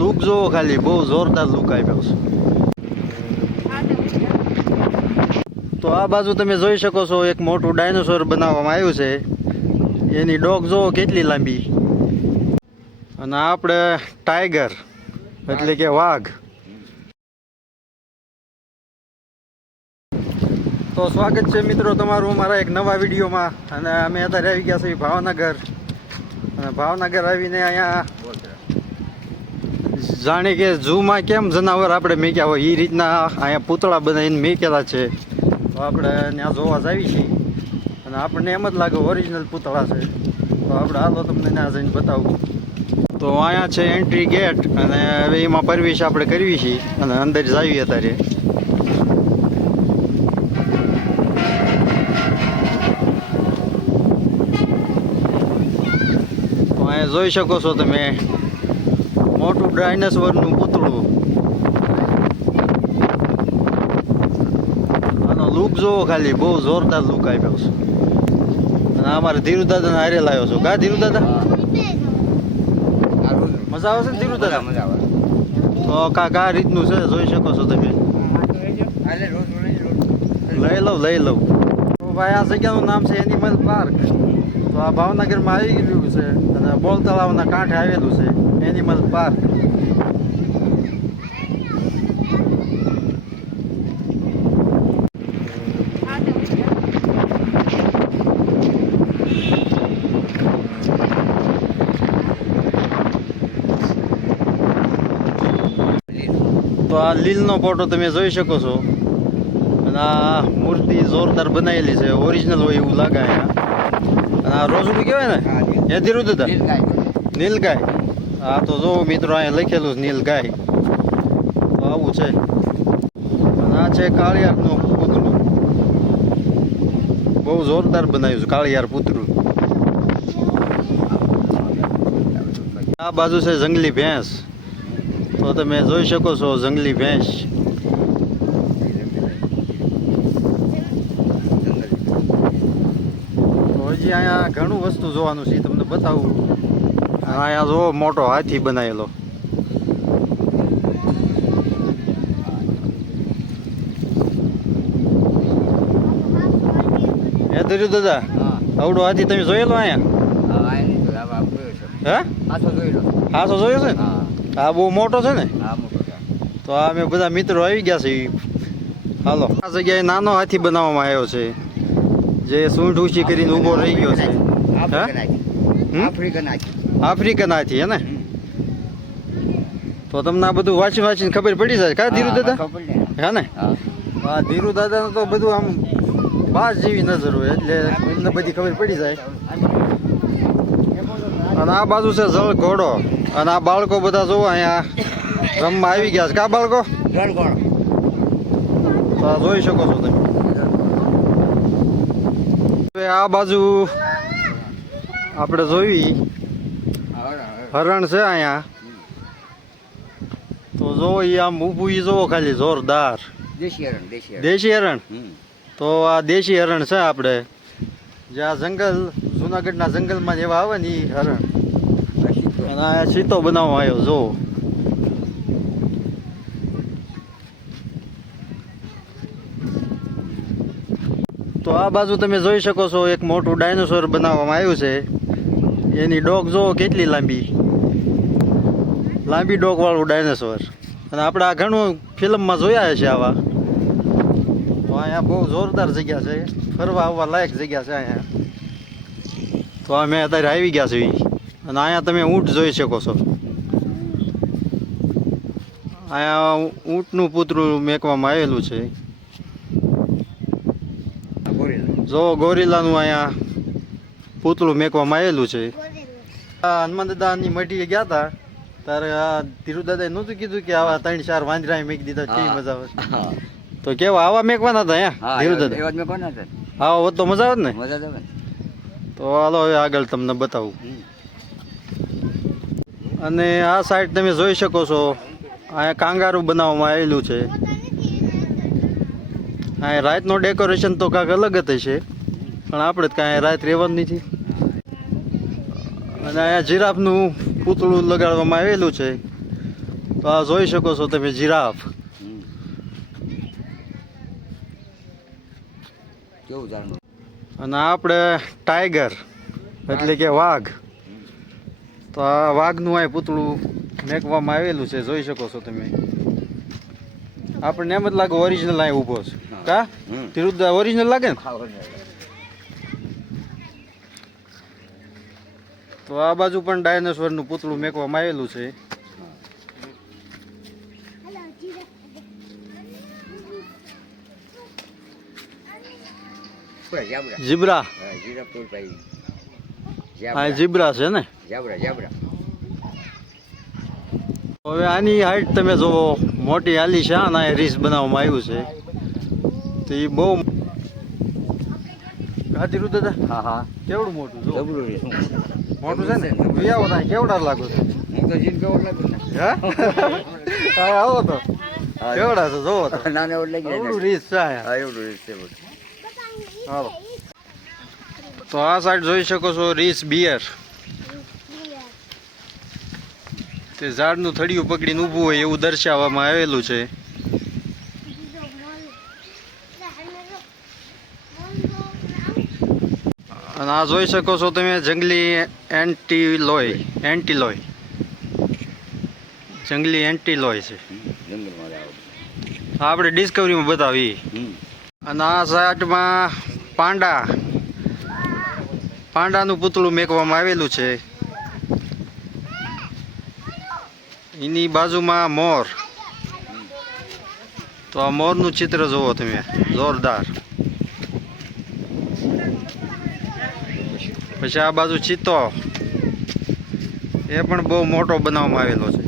Look જોવો ખાલી, બહુ જોરદાર લુક આપ્યો છે. તો આ બાજુ તમે જોઈ શકો છો એક મોટું ડાયનોસોર બનાવવામાં આવ્યું છે. એની ડોક જોવો કેટલી લાંબી. અને આપણે ટાઈગર એટલે કે વાઘ. તો સ્વાગત છે મિત્રો તમારું મારા એક નવા વિડીયોમાં. અને અમે અત્યારે આવી ગયા છીએ ભાવનગર. અને ભાવનગર આવીને અહીંયા જાણે કે ઝૂમાં કેમ જનાવર આપણે મેક્યા હોય એ રીતના અહીંયા પૂતળા બનાવીને મેકેલા છે. તો આપણે ત્યાં જોવા જાવી છીએ. અને આપણને એમ જ લાગે ઓરિજિનલ પૂતળા છે. તો આપણે હાલો તમને ત્યાં જઈને બતાવું. તો અહીંયા છે એન્ટ્રી ગેટ. અને હવે એમાં પ્રવેશ આપણે કરવી છીએ અને અંદર જાવી અત્યારે. જોઈ શકો છો તમે મોટું ડાયનોસોરનું પૂતળું. આનો લુક જોવો ખાલી, બહુ જોરદાર લુક આપ્યો છે. અને અમારે ધીરુ દાદાને હારે લાવ્યો છું. કા ધીરુ દાદા મજા આવે છે ને ધીરુ દાદા? મજા આવે. તો કા રીતનું છે જોઈ શકો છો તમે. લઈ લઉં. તો ભાઈ આ જગ્યાનું નામ છે એનિમલ પાર્ક. તો આ ભાવનગરમાં આવી ગયું છે અને બોલ તળાવના કાંઠે આવેલું છે એનિમલ પાર્ક. તો આ લીલનો ફોટો તમે જોઈ શકો છો. અને આ મૂર્તિ જોરદાર બનાવેલી છે, ઓરિજિનલ હોય એવું લાગે અહીંયા. અને આ રોજડું કહેવાય ને એ ધીરુ દાદા? નીલગાય. હા તો જો મિત્રો અહીંયા લખેલું છે નીલગાય. તો આવું છે. અને આ છે કાળિયારનું પૂતળું. બહુ જોરદાર બનાવ્યું છે કાળિયાર પૂતળું. આ બાજુ છે જંગલી ભેંસ. તો તમે જોઈ શકો છો જંગલી ભેંસ. હજી અહીંયા ઘણું વસ્તુ જોવાનું છે, તમને બતાવું. અહીંયા જો મોટો હાથી બનાવેલો. એ ધીરુ દાદા આવડો હાથી તમે જોયેલો અહીંયા? હે હાસો જોયો છે ને? આ બહુ મોટો છે ને? તો આ અમે બધા મિત્રો આવી ગયા છે. હાલો આ જગ્યાએ નાનો હાથી બનાવવામાં આવ્યો છે જે સૂંઢ ઊંચી કરીને ઊભો રહી ગયો છે. આફ્રિકન હાથી હે ને? તો તમને આ બધું વાંચીને ખબર પડી જાય. કા ધીરુ દાદા? હે ને? હા ધીરુ દાદાને તો બધું આમ બાજ જેવી નજર હોય એટલે એમને બધી ખબર પડી જાય. અને આ બાજુ છે જળ ઘોડો. અને આ બાળકો બધા જોવો અહીંયા રમવા આવી ગયા છે. કા બાળકો? તો જોઈ શકો છો તમે. આ બાજુ આપણે જોઈ હરણ છે અહીંયા. તો જોવો એ આમ ઊભું જોવો ખાલી જોરદાર. દેશી હરણ. તો આ દેશી હરણ છે આપણે જે આ જંગલ જુનાગઢના જંગલમાં જેવા આવે ને એ હરણ. અને આ સીતો બનાવવામાં આવ્યો જોવો. તો આ બાજુ તમે જોઈ શકો છો એક મોટું ડાયનોસોર બનાવવામાં આવ્યું છે. એની ડોક જોવો કેટલી લાંબી ડોક વાળું ડાયનોસોર. અને આપણે આ ઘણું ફિલ્મમાં જોયા છે આવા. તો અહીંયા બહુ જોરદાર જગ્યા છે, ફરવા આવવા લાયક જગ્યા છે અહીંયા. તો અમે અત્યારે આવી ગયા છીએ. અને અહીંયા તમે ઊંટ જોઈ શકો છો. અહીંયા ઊંટનું પૂતળું મેકવામાં આવેલું છે. જો ગોરીલાનું અહીંયા પૂતળું મેકવામાં આવેલું છે. આ હનુમાન દાદાની મઢીએ ગયા હતા ત્યારે આ ધીરુ દાદાએ નહોતું કીધું કે આવા 3-4 વાંદરા મેકી દીધા કેવી મજા આવે? તો કેવા આવા મેકવાના હતા અહીંયા ધીરુ દાદા? આવા હોત તો મજા આવે ને? તો હાલો હવે આગળ તમને બતાવું. અને આ સાઈડ તમે જોઈ શકો છો અહીંયા કાંગારું બનાવવામાં આવેલું છે. અહીંયા રાતનો ડેકોરેશન તો કાંઈક અલગ જ છે, પણ આપણે જ કાંઈ રાત રહેવાનું નથી. અને અહીંયા જીરાફનું પૂતળું લગાડવામાં આવેલું છે. તો આ જોઈ શકો છો તમે જીરાફ. કેવું જાણવું. અને આપણે ટાઈગર એટલે કે વાઘ. તો આ વાઘનું આ પૂતળું મેકવામાં આવેલું છે, જોઈ શકો છો તમે. આપણને એમ જ લાગે ઓરિજિનલ અહીં ઊભો છે. કા તિરુદ્ધ ઓરિજિનલ લાગે ને. તો આ બાજુ પણ ડાયનોસોરનું પૂતળું મેકવામાં આવેલું છે. જીબ્રા. હા જીબ્રા છે ને. હવે આની હાઈટ તમે જોવો મોટી આલી છે ને, રીસ બનાવવામાં આવ્યું છે. તો એ બહુ કાતીરું દાદા. હા હા કેવડું મોટું જો. જબરું રે શું મોટું છે ને. આવો ત્યાં કેવડા લાગો છો. હું તો જીન કેવડ લાગુ ને. હા આવો તો કેવડા છો જોવો તો. નાને ઓડ લાગી એવડું રીસ છે. હા એવડું રીત છે બધું. હાલો તો આ સાઈડ જોઈ શકો છો રીસ બિયર. તે ઝાડનું થડિયું પકડીને ઊભું હોય એવું દર્શાવવામાં આવેલું છે. અને આ જોઈ શકો છો તમે જંગલી એન્ટીલોય. જંગલી એન્ટીલોય છે. આપણે ડિસ્કવરીમાં બતાવી. અને આ સાઈડમાં પાંડાનું પૂતળું મેકવામાં આવેલું છે. એની બાજુમાં મોર. તો આ મોરનું ચિત્ર જુઓ તમે, જોરદાર. પછી આ બાજુ ચિત્તો, એ પણ બહુ મોટો બનાવવામાં આવેલો છે.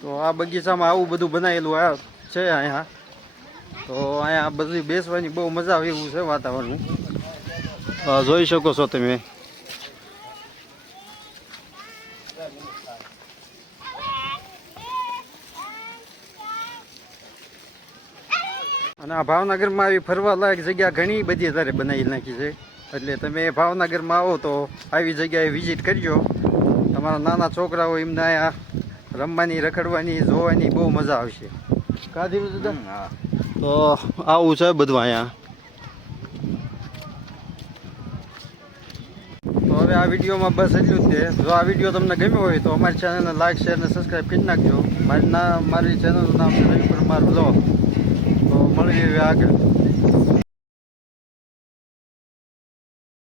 તો આ બગીચામાં આવું બધું બનાવેલું છે અહીંયા. તો અહીંયા બધી બેસવાની બહુ મજા આવે એવું છે વાતાવરણ. જોઈ શકો છો તમે. અને આ ભાવનગરમાં આવી ફરવા લાયક જગ્યા ઘણી બધી અત્યારે બનાવી નાખી છે. એટલે તમે ભાવનગરમાં આવો તો આવી જગ્યાએ વિઝિટ કરજો. તમારા નાના છોકરાઓ એમને અહીંયા રમવાની, રખડવાની, જોવાની બહુ મજા આવશે. કાઢી દાદા. તો આવું છે બધું અહીંયા. તો હવે આ વિડીયોમાં બસ એટલું જ છે. જો આ વિડીયો તમને ગમ્યો હોય તો અમારી ચેનલને લાઈક, શેર અને સબસ્ક્રાઈબ કરી નાખજો. મારી ચેનલનું નામ છે રવિ પરમાર બ્લોગ. તો મળીએ આગળ.